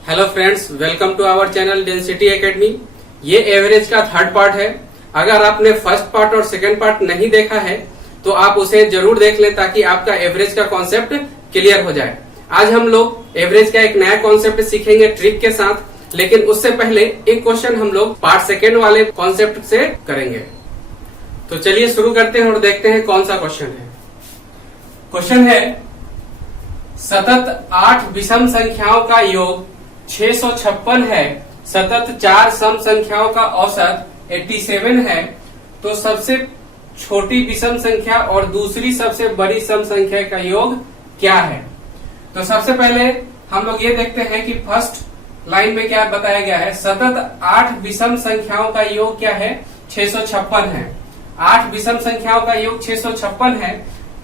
Hello friends, welcome to our channel Density Academy. ये average का third part है। अगर आपने फर्स्ट पार्ट और सेकंड पार्ट नहीं देखा है तो आप उसे जरूर देख लें ताकि आपका एवरेज का कॉन्सेप्ट क्लियर हो जाए। आज हम लोग एवरेज का एक नया कॉन्सेप्ट सीखेंगे ट्रिक के साथ, लेकिन उससे पहले एक क्वेश्चन हम लोग पार्ट सेकेंड वाले कॉन्सेप्ट से करेंगे। तो चलिए शुरू करते हैं और देखते हैं कौन सा क्वेश्चन है। क्वेश्चन है, सतत 8 विषम संख्याओं का योग 656 है, सतत 4 सम संख्याओं का औसत 87 है, तो सबसे छोटी विषम संख्या और दूसरी सबसे बड़ी सम संख्या का योग क्या है। तो सबसे पहले हम लोग ये देखते हैं कि फर्स्ट लाइन में क्या बताया गया है। सतत 8 विषम संख्याओं का योग क्या है, 656 है। 8 विषम संख्याओं का योग 656 है,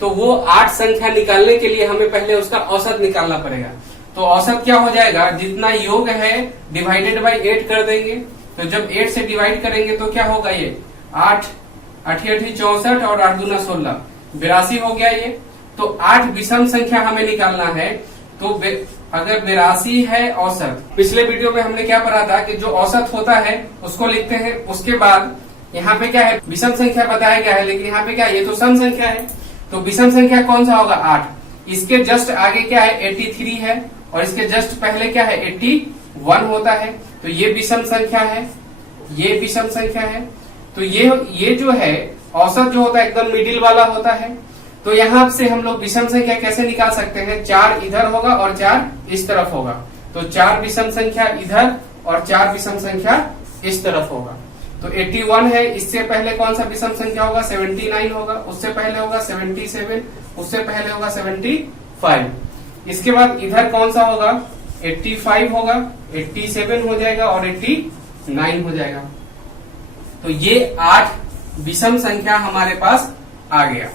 तो वो 8 संख्या निकालने के लिए हमें पहले उसका औसत निकालना पड़ेगा। तो औसत क्या हो जाएगा, जितना योग है डिवाइडेड बाई 8 कर देंगे। तो जब 8 से डिवाइड करेंगे तो क्या होगा, ये 8 8 64 और 8 दूना 16 82 हो गया ये। तो 8 विषम संख्या हमें निकालना है। तो अगर 82 है औसत, पिछले वीडियो में हमने क्या पढ़ा था कि जो औसत होता है उसको लिखते हैं। उसके बाद यहाँ पे क्या है, विषम संख्या बताया गया है, लेकिन यहाँ पे क्या है, ये तो सम संख्या है। तो विषम संख्या कौन सा होगा, 8। इसके जस्ट आगे क्या है, 83 है, और इसके जस्ट पहले क्या है, 81 होता है। तो ये विषम संख्या है, ये विषम संख्या है। तो ये जो है औसत जो होता है एकदम मिडिल वाला होता है। तो यहाँ से हम लोग विषम संख्या कैसे निकाल सकते हैं, 4 इधर होगा और 4 इस तरफ होगा। तो 4 विषम संख्या इधर और 4 विषम संख्या इस तरफ होगा। तो 81 है, इससे पहले कौन सा विषम संख्या होगा, 79 होगा, उससे पहले होगा 77, उससे पहले होगा 75। इसके बाद इधर कौन सा होगा, 85 होगा, 87 हो जाएगा और 89 हो जाएगा। तो ये 8 विषम संख्या हमारे पास आ गया।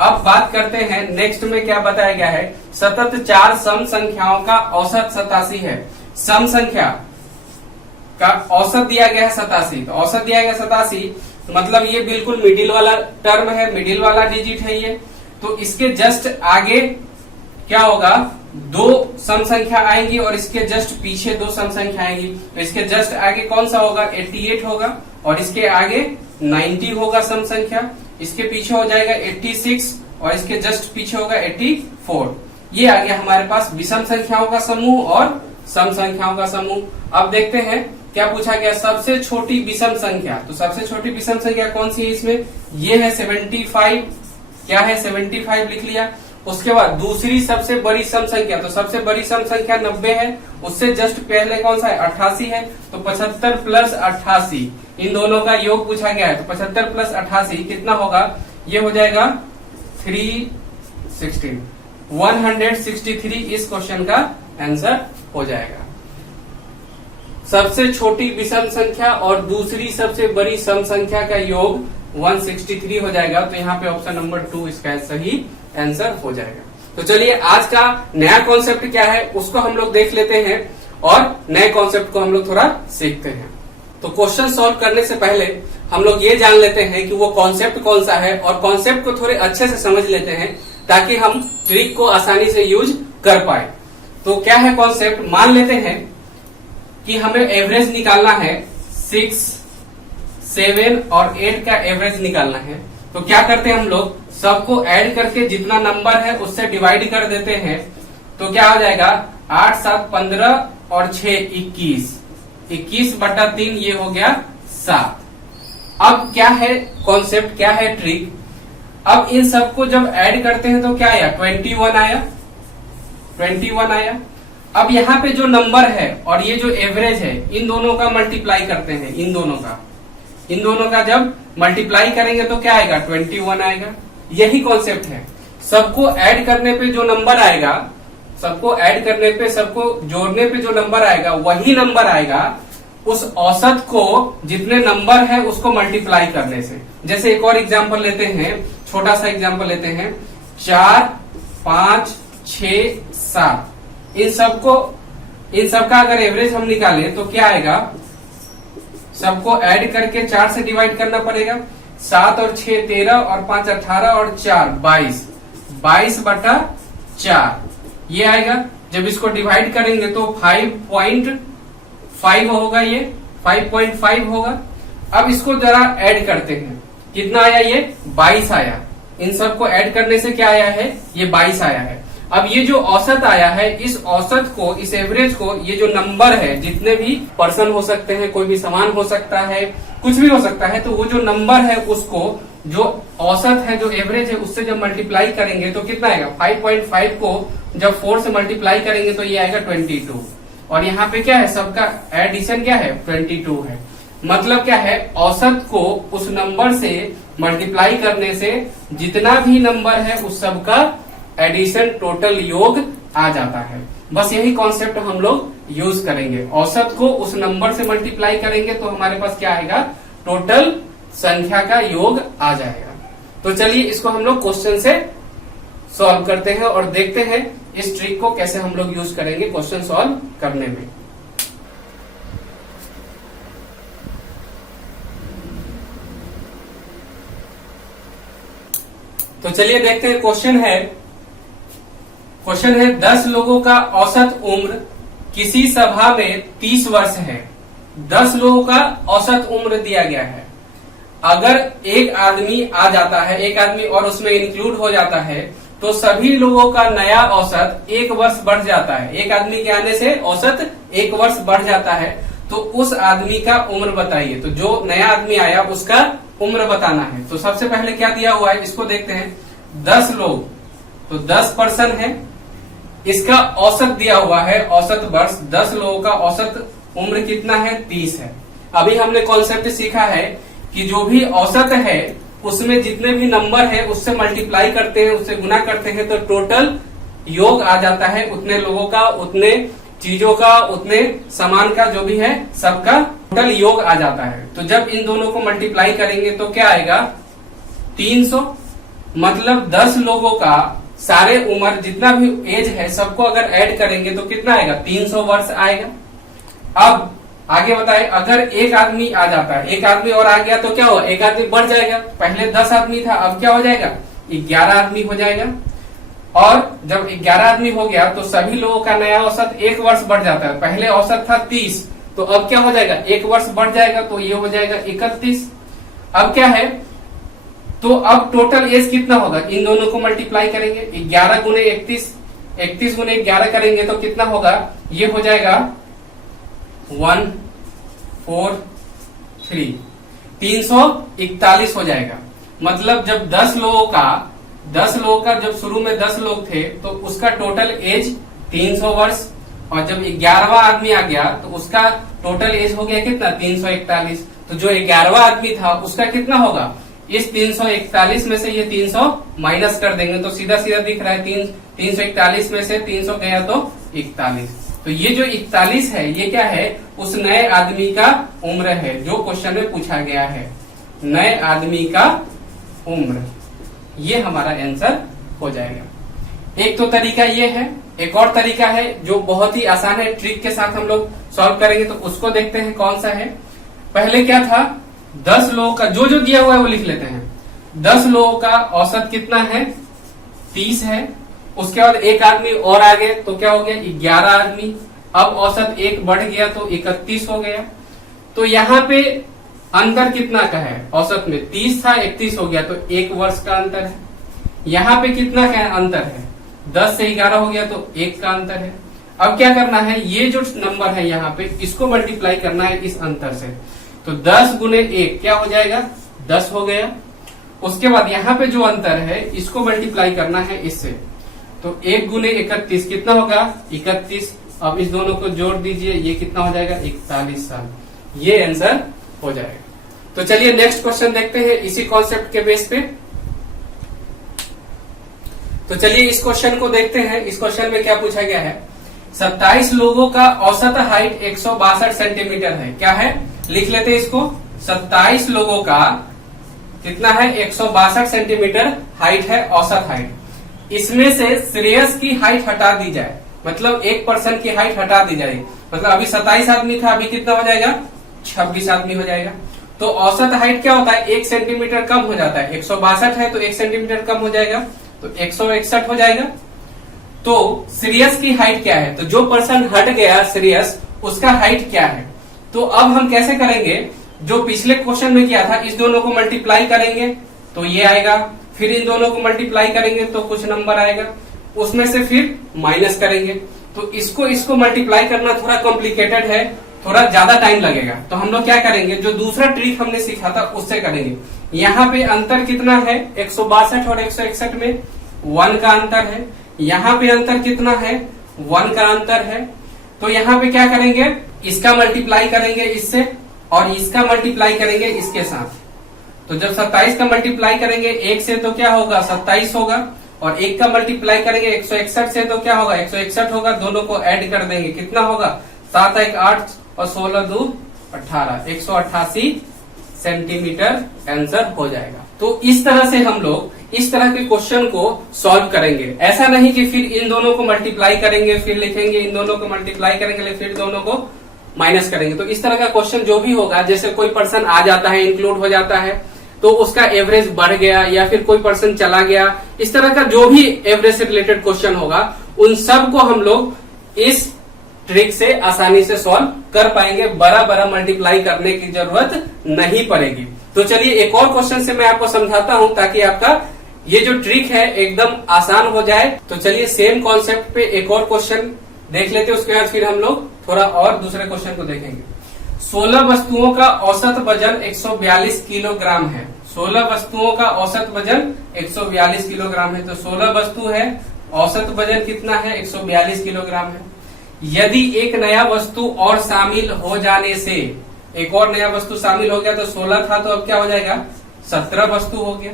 अब बात करते हैं नेक्स्ट में क्या बताया गया है। सतत 4 सम संख्याओं का औसत 87 है। सम संख्या का औसत दिया गया है 87। तो औसत दिया गया 87, तो मतलब ये बिल्कुल मिडिल वाला टर्म है, मिडिल वाला डिजिट है ये। तो इसके जस्ट आगे क्या होगा, 2 सम संख्या आएंगी और इसके जस्ट पीछे 2 सम संख्या आएंगी। तो इसके जस्ट आगे कौन सा होगा, 88 होगा, और इसके आगे 90 होगा सम संख्या। इसके पीछे हो जाएगा 86 और इसके जस्ट पीछे होगा 84। ये आ गया हमारे पास विषम संख्याओं का समूह और सम संख्याओं का समूह। अब देखते हैं क्या पूछा गया, सबसे छोटी विषम संख्या। तो सबसे छोटी विषम संख्या कौन सी है इसमें, ये है 75। क्या है, 75 लिख लिया। उसके बाद दूसरी सबसे बड़ी सम संख्या, तो सबसे बड़ी सम संख्या 90 है, उससे जस्ट पहले कौन सा है, 88 है। तो 75 प्लस 88, इन दोनों का योग पूछा गया है। तो 75 प्लस 88 कितना होगा, ये हो जाएगा 316, 163 इस क्वेश्चन का आंसर हो जाएगा। सबसे छोटी विषम संख्या और दूसरी सबसे बड़ी सम संख्या का योग 163 हो जाएगा। तो यहाँ पे ऑप्शन नंबर 2 इसका सही आंसर हो जाएगा। तो चलिए आज का नया कॉन्सेप्ट क्या है उसको हम लोग देख लेते हैं और नए कॉन्सेप्ट को हम लोग थोड़ा सीखते हैं। तो क्वेश्चन सॉल्व करने से पहले हम लोग ये जान लेते हैं कि वो कॉन्सेप्ट कौन सा है, और कॉन्सेप्ट को थोड़े अच्छे से समझ लेते हैं ताकि हम ट्रिक को आसानी से यूज कर पाए। तो क्या है कॉन्सेप्ट, मान लेते हैं कि हमें एवरेज निकालना है, 6, 7 और 8 का एवरेज निकालना है। तो क्या करते हैं हम लोग, सबको ऐड करके जितना नंबर है उससे डिवाइड कर देते हैं। तो क्या हो जाएगा, 8 7 15 और 6 21, 21 बटा 3 ये हो गया 7। अब क्या है कॉन्सेप्ट, क्या है ट्रिक, अब इन सबको जब ऐड करते हैं तो क्या आया, 21 आया, 21 आया। अब यहाँ पे जो नंबर है और ये जो एवरेज है, इन दोनों का मल्टीप्लाई करते हैं। इन दोनों का जब मल्टीप्लाई करेंगे तो क्या आएगा, 21 आएगा। यही कॉन्सेप्ट है, सबको ऐड करने पे जो नंबर आएगा, सबको ऐड करने पे, सबको जोड़ने पे जो नंबर आएगा वही नंबर आएगा उस औसत को जितने नंबर है उसको मल्टीप्लाई करने से। जैसे एक और एग्जांपल लेते हैं, छोटा सा एग्जांपल लेते हैं, 4 5 6 7, इन सबका अगर एवरेज हम निकालें तो क्या आएगा, सबको ऐड करके 4 से डिवाइड करना पड़ेगा। 7 और 6 13 और 5 18 और 4 22, 22 बटा 4 ये आएगा। जब इसको डिवाइड करेंगे तो 5.5 होगा, ये 5.5 होगा। अब इसको जरा ऐड करते हैं, कितना आया, ये 22 आया। इन सबको ऐड करने से क्या आया है, ये 22 आया है। अब ये जो औसत आया है, इस औसत को, इस एवरेज को, ये जो नंबर है, जितने भी पर्सन हो सकते हैं, कोई भी सामान हो सकता है, कुछ भी हो सकता है, तो वो जो नंबर है उसको, जो औसत है, जो एवरेज है, उससे जब मल्टीप्लाई करेंगे तो कितना आएगा, 5.5 को जब 4 से मल्टीप्लाई करेंगे तो ये आएगा 22। और यहाँ पे क्या है, सबका एडिशन क्या है, 22 है। मतलब क्या है, औसत को उस नंबर से मल्टीप्लाई करने से जितना भी नंबर है उस सब का एडिशन, टोटल योग आ जाता है। बस यही कॉन्सेप्ट हम लोग यूज करेंगे। औसत को उस नंबर से मल्टीप्लाई करेंगे तो हमारे पास क्या आएगा, टोटल संख्या का योग आ जाएगा। तो चलिए इसको हम लोग क्वेश्चन से सॉल्व करते हैं और देखते हैं इस ट्रिक को कैसे हम लोग यूज करेंगे क्वेश्चन सॉल्व करने में। तो चलिए देखते हैं, क्वेश्चन है 10 लोगों का औसत उम्र किसी सभा में 30 वर्ष है। 10 लोगों का औसत उम्र दिया गया है। अगर एक आदमी आ जाता है, एक आदमी और उसमें इंक्लूड हो जाता है, तो सभी लोगों का नया औसत 1 वर्ष बढ़ जाता है। एक आदमी के आने से औसत 1 वर्ष बढ़ जाता है। तो उस आदमी का उम्र बताइए। तो जो नया आदमी आया उसका उम्र बताना है। तो सबसे पहले क्या दिया हुआ है, इसको देखते हैं। 10 लोग, तो 10 पर्सन है, इसका औसत दिया हुआ है, औसत वर्ष। 10 लोगों का औसत उम्र कितना है, 30 है। अभी हमने कॉन्सेप्ट सीखा है कि जो भी औसत है उसमें जितने भी नंबर है उससे मल्टीप्लाई करते हैं, उससे गुना करते हैं, तो टोटल योग आ जाता है। उतने लोगों का, उतने चीजों का, उतने सामान का, जो भी है सबका टोटल योग आ जाता है। तो जब इन दोनों को मल्टीप्लाई करेंगे तो क्या आएगा, 300। मतलब 10 लोगों का सारे उम्र, जितना भी एज है, सबको अगर ऐड करेंगे तो कितना आएगा, 300 वर्ष आएगा। अब आगे बताए, अगर एक आदमी आ जाता है, एक आदमी और आ गया तो क्या हुआ, एक आदमी बढ़ जाएगा। पहले 10 आदमी था, अब क्या हो जाएगा, 11 आदमी हो जाएगा। और जब 11 आदमी हो गया तो सभी लोगों का नया औसत 1 वर्ष बढ़ जाता है। पहले औसत था 30, तो अब क्या हो जाएगा, 1 वर्ष बढ़ जाएगा, तो ये हो जाएगा 31। अब क्या है, तो अब टोटल एज कितना होगा, इन दोनों को मल्टीप्लाई करेंगे। 11 गुने 31, 31 गुने 11 करेंगे तो कितना होगा, ये हो जाएगा 143, 341 हो जाएगा। मतलब जब 10 लोगों का जब शुरू में 10 लोग थे तो उसका टोटल एज 300 वर्ष, और जब 11वां आदमी आ गया तो उसका टोटल एज हो गया कितना, 341। तो जो 11वां आदमी था उसका कितना होगा, इस 341 में से ये 300 माइनस कर देंगे तो सीधा सीधा दिख रहा है, 341 में से 300 गया तो 41। तो ये जो 41 है, ये क्या है, उस नए आदमी का उम्र है जो क्वेश्चन में पूछा गया है। नए आदमी का उम्र, ये हमारा आंसर हो जाएगा। एक तो तरीका ये है। एक और तरीका है जो बहुत ही आसान है, ट्रिक के साथ हम लोग सॉल्व करेंगे, तो उसको देखते हैं कौन सा है। पहले क्या था, 10 लोगों का जो जो दिया हुआ है वो लिख लेते हैं। 10 लोगों का औसत कितना है, 30 है। उसके बाद एक आदमी और आ गए तो क्या हो गया, 11 आदमी। अब औसत 1 बढ़ गया तो 31 हो गया। तो यहाँ पे अंतर कितना का है, औसत में 30 था, 31 हो गया, तो 1 वर्ष का अंतर है। यहाँ पे कितना का अंतर है, 10 से 11 हो गया तो 1 का अंतर है। अब क्या करना है, ये जो नंबर है यहाँ पे, इसको मल्टीप्लाई करना है इस अंतर से। तो 10 गुने 1 क्या हो जाएगा, 10 हो गया। उसके बाद यहाँ पे जो अंतर है इसको मल्टीप्लाई करना है इससे, तो 1 गुने 31 कितना होगा, 31। अब इस दोनों को जोड़ दीजिए, ये कितना हो जाएगा, 41 साल। ये आंसर हो जाएगा। तो चलिए नेक्स्ट क्वेश्चन देखते हैं इसी कॉन्सेप्ट के बेस पे। तो चलिए इस क्वेश्चन को देखते हैं। इस क्वेश्चन में क्या पूछा गया है, 27 लोगों का औसत हाइट 162 सेंटीमीटर है। क्या है, लिख लेते हैं इसको। 27 लोगों का कितना है, 162 सेंटीमीटर हाइट है, औसत हाइट। इसमें से श्रेयस की हाइट हटा दी जाए, मतलब एक पर्सन की हाइट हटा दी जाए। मतलब अभी 27 आदमी था, अभी कितना हो जाएगा, 26 आदमी हो जाएगा। तो औसत हाइट क्या होता है, 1 सेंटीमीटर कम हो जाता है। 162 है तो 1 सेंटीमीटर कम हो जाएगा, तो 161 हो जाएगा। तो श्रेयस की हाइट क्या है, तो जो पर्सन हट गया श्रेयस उसका हाइट क्या है। तो अब हम कैसे करेंगे, जो पिछले क्वेश्चन में किया था, इस दोनों को मल्टीप्लाई करेंगे तो ये आएगा, फिर इन दोनों को मल्टीप्लाई करेंगे तो कुछ नंबर आएगा, उसमें से फिर माइनस करेंगे। तो इसको मल्टीप्लाई करना थोड़ा कॉम्प्लिकेटेड है, थोड़ा ज्यादा टाइम लगेगा। तो हम लोग क्या करेंगे, जो दूसरा ट्रिक हमने सीखा था उससे करेंगे। यहाँ पे अंतर कितना है, 162 और 161 में 1 का अंतर है। यहाँ पे अंतर कितना है, 1 का अंतर है। तो यहाँ पे क्या करेंगे, इसका मल्टीप्लाई करेंगे इससे और इसका मल्टीप्लाई करेंगे इसके साथ। तो जब 27 का मल्टीप्लाई करेंगे 1 से तो क्या होगा, 27 होगा, और 1 का मल्टीप्लाई करेंगे 161 से तो क्या होगा, 161 होगा। दोनों को ऐड कर देंगे, कितना होगा, 7 1 8 और 16 2 18, 188 सेंटीमीटर आंसर हो जाएगा। तो इस तरह से हम लोग इस तरह के क्वेश्चन को सॉल्व करेंगे। ऐसा नहीं कि फिर इन दोनों को मल्टीप्लाई करेंगे फिर लिखेंगे, इन दोनों को मल्टीप्लाई करेंगे फिर दोनों को माइनस करेंगे। तो इस तरह का क्वेश्चन जो भी होगा, जैसे कोई पर्सन आ जाता है, इंक्लूड हो जाता है, तो उसका एवरेज बढ़ गया, या फिर कोई पर्सन चला गया, इस तरह का जो भी एवरेज से रिलेटेड क्वेश्चन होगा, उन सब को हम लोग इस ट्रिक से आसानी से सॉल्व कर पाएंगे। बड़ा बड़ा मल्टीप्लाई करने की जरूरत नहीं पड़ेगी। तो चलिए एक और क्वेश्चन से मैं आपको समझाता हूं, ताकि आपका ये जो ट्रिक है एकदम आसान हो जाए। तो चलिए सेम कॉन्सेप्ट पे एक और क्वेश्चन देख लेते हैं, उसके बाद फिर हम लोग थोड़ा और दूसरे क्वेश्चन को देखेंगे। 16 वस्तुओं का औसत वजन 142 किलोग्राम है। 16 वस्तुओं का औसत वजन 142 किलोग्राम है। तो 16 वस्तु है, औसत वजन कितना है, 142 किलोग्राम है। यदि एक नया वस्तु और शामिल हो जाने से, एक और नया वस्तु शामिल हो गया, तो 16 था तो अब क्या हो जाएगा, 17 वस्तु हो गया।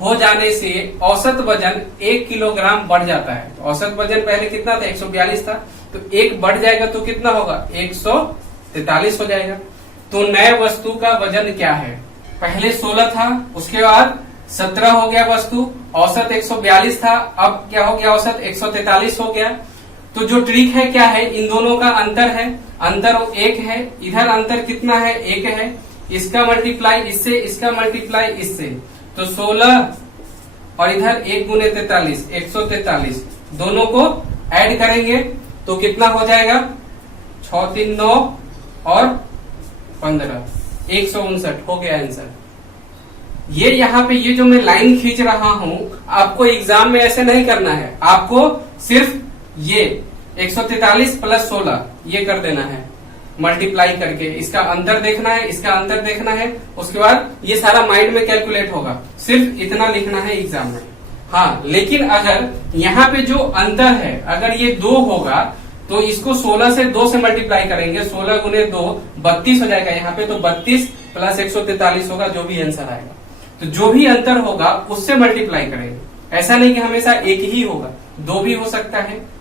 हो जाने से औसत वजन 1 किलोग्राम बढ़ जाता है। तो औसत वजन पहले कितना था, 142 था, तो 1 बढ़ जाएगा तो कितना होगा, 143 हो जाएगा। तो नए वस्तु का वजन क्या है, पहले 16 था, उसके बाद 17 हो गया वस्तु, औसत 142 था, अब क्या हो गया, औसत 143 हो गया। तो जो ट्रिक है क्या है, इन दोनों का अंतर है, अंतर 1 है, इधर अंतर कितना है, 1 है, इसका मल्टीप्लाई इससे, इसका मल्टीप्लाई इससे, तो 16 और इधर 1 गुने 43, 143, दोनों को ऐड करेंगे तो कितना हो जाएगा, 6 3 9 और 15, 159 हो गया आंसर। ये यहाँ पे ये जो मैं लाइन खींच रहा हूं, आपको एग्जाम में ऐसे नहीं करना है, आपको सिर्फ ये 143 प्लस 16 ये कर देना है, मल्टीप्लाई करके इसका अंतर देखना है, इसका अंतर देखना है, उसके बाद ये सारा माइंड में कैलकुलेट होगा, सिर्फ इतना लिखना है एग्जाम में। हाँ, लेकिन अगर यहाँ पे जो अंतर है, अगर ये 2 होगा तो इसको 16 से 2 से मल्टीप्लाई करेंगे, 16 गुने 2 32 हो जाएगा यहाँ पे, तो 32 प्लस 143 होगा, जो भी आंसर आएगा। तो जो भी अंतर होगा उससे मल्टीप्लाई करेंगे, ऐसा नहीं कि हमेशा एक ही होगा, 2 भी हो सकता है।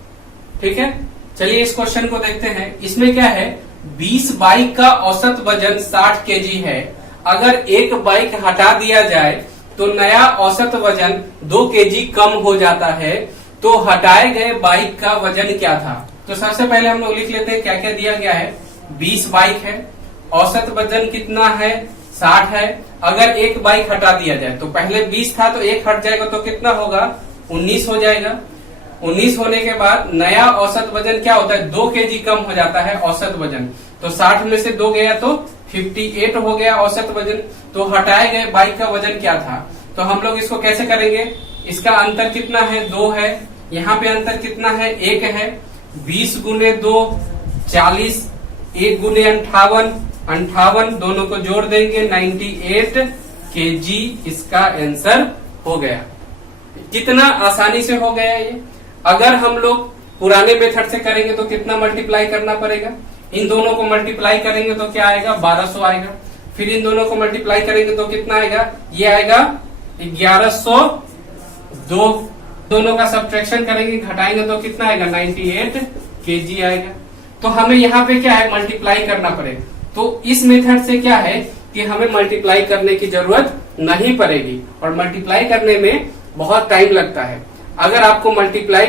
ठीक है, चलिए इस क्वेश्चन को देखते हैं। इसमें क्या है, 20 बाइक का औसत वजन 60 केजी है। अगर एक बाइक हटा दिया जाए तो नया औसत वजन 2 केजी कम हो जाता है, तो हटाए गए बाइक का वजन क्या था। तो सबसे पहले हम लोग लिख लेते हैं क्या क्या दिया गया है। 20 बाइक है, औसत वजन कितना है, 60 है। अगर एक बाइक हटा दिया जाए, तो पहले 20 था तो एक हट जाएगा तो कितना होगा, 19 हो जाएगा। 19 होने के बाद नया औसत वजन क्या होता है, 2 केजी कम हो जाता है औसत वजन, तो 60 में से 2 गया तो 58 हो गया औसत वजन। तो हटाए गए बाइक का वजन क्या था, तो हम लोग इसको कैसे करेंगे, इसका अंतर कितना है, 2 है, यहाँ पे अंतर कितना है, 1 है। 20 गुने 2 40, 1 गुने 58, दोनों को जोड़ देंगे 98 केजी इसका आंसर हो गया। कितना आसानी से हो गया ये। अगर हम लोग पुराने मेथड से करेंगे तो कितना मल्टीप्लाई करना पड़ेगा, इन दोनों को मल्टीप्लाई करेंगे तो क्या आएगा, 1200 आएगा। फिर इन दोनों को मल्टीप्लाई करेंगे तो कितना आएगा, ये आएगा 1102। दोनों का सब्ट्रैक्शन करेंगे, घटाएंगे तो कितना आएगा, 98 केजी आएगा। तो हमें यहाँ पे क्या है, मल्टीप्लाई करना पड़ेगा। तो इस मेथड से क्या है कि हमें मल्टीप्लाई करने की जरूरत नहीं पड़ेगी, और मल्टीप्लाई करने में बहुत टाइम लगता है। अगर आपको मल्टीप्लाई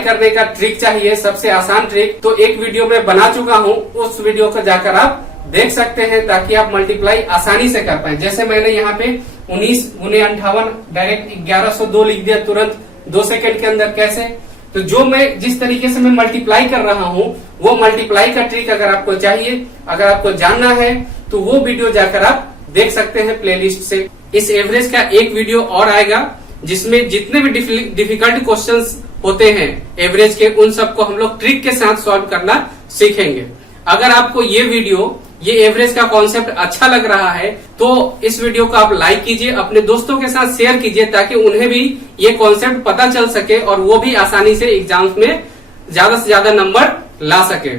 करने का ट्रिक चाहिए, सबसे आसान ट्रिक, तो एक वीडियो में बना चुका हूँ, उस वीडियो को जाकर आप देख सकते हैं, ताकि आप मल्टीप्लाई आसानी से कर पाए। जैसे मैंने यहाँ पे 19 गुने 58 डायरेक्ट 1102 लिख दिया तुरंत 2 सेकंड के अंदर। कैसे, तो जो मैं जिस तरीके से मैं मल्टीप्लाई कर रहा हूं, वो मल्टीप्लाई का ट्रिक अगर आपको चाहिए, अगर आपको जानना है, तो वो वीडियो जाकर आप देख सकते हैं प्लेलिस्ट से। इस एवरेज का एक वीडियो और आएगा जिसमें जितने भी डिफिकल्ट क्वेश्चंस होते हैं एवरेज के, उन सबको हम लोग ट्रिक के साथ सॉल्व करना सीखेंगे। अगर आपको ये वीडियो, ये एवरेज का कॉन्सेप्ट अच्छा लग रहा है तो इस वीडियो को आप लाइक कीजिए, अपने दोस्तों के साथ शेयर कीजिए, ताकि उन्हें भी ये कॉन्सेप्ट पता चल सके और वो भी आसानी से एग्जाम्स में ज्यादा से ज्यादा नंबर ला सके।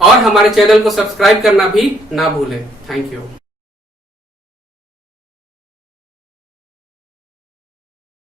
और हमारे चैनल को सब्सक्राइब करना भी ना भूलें। Thank you.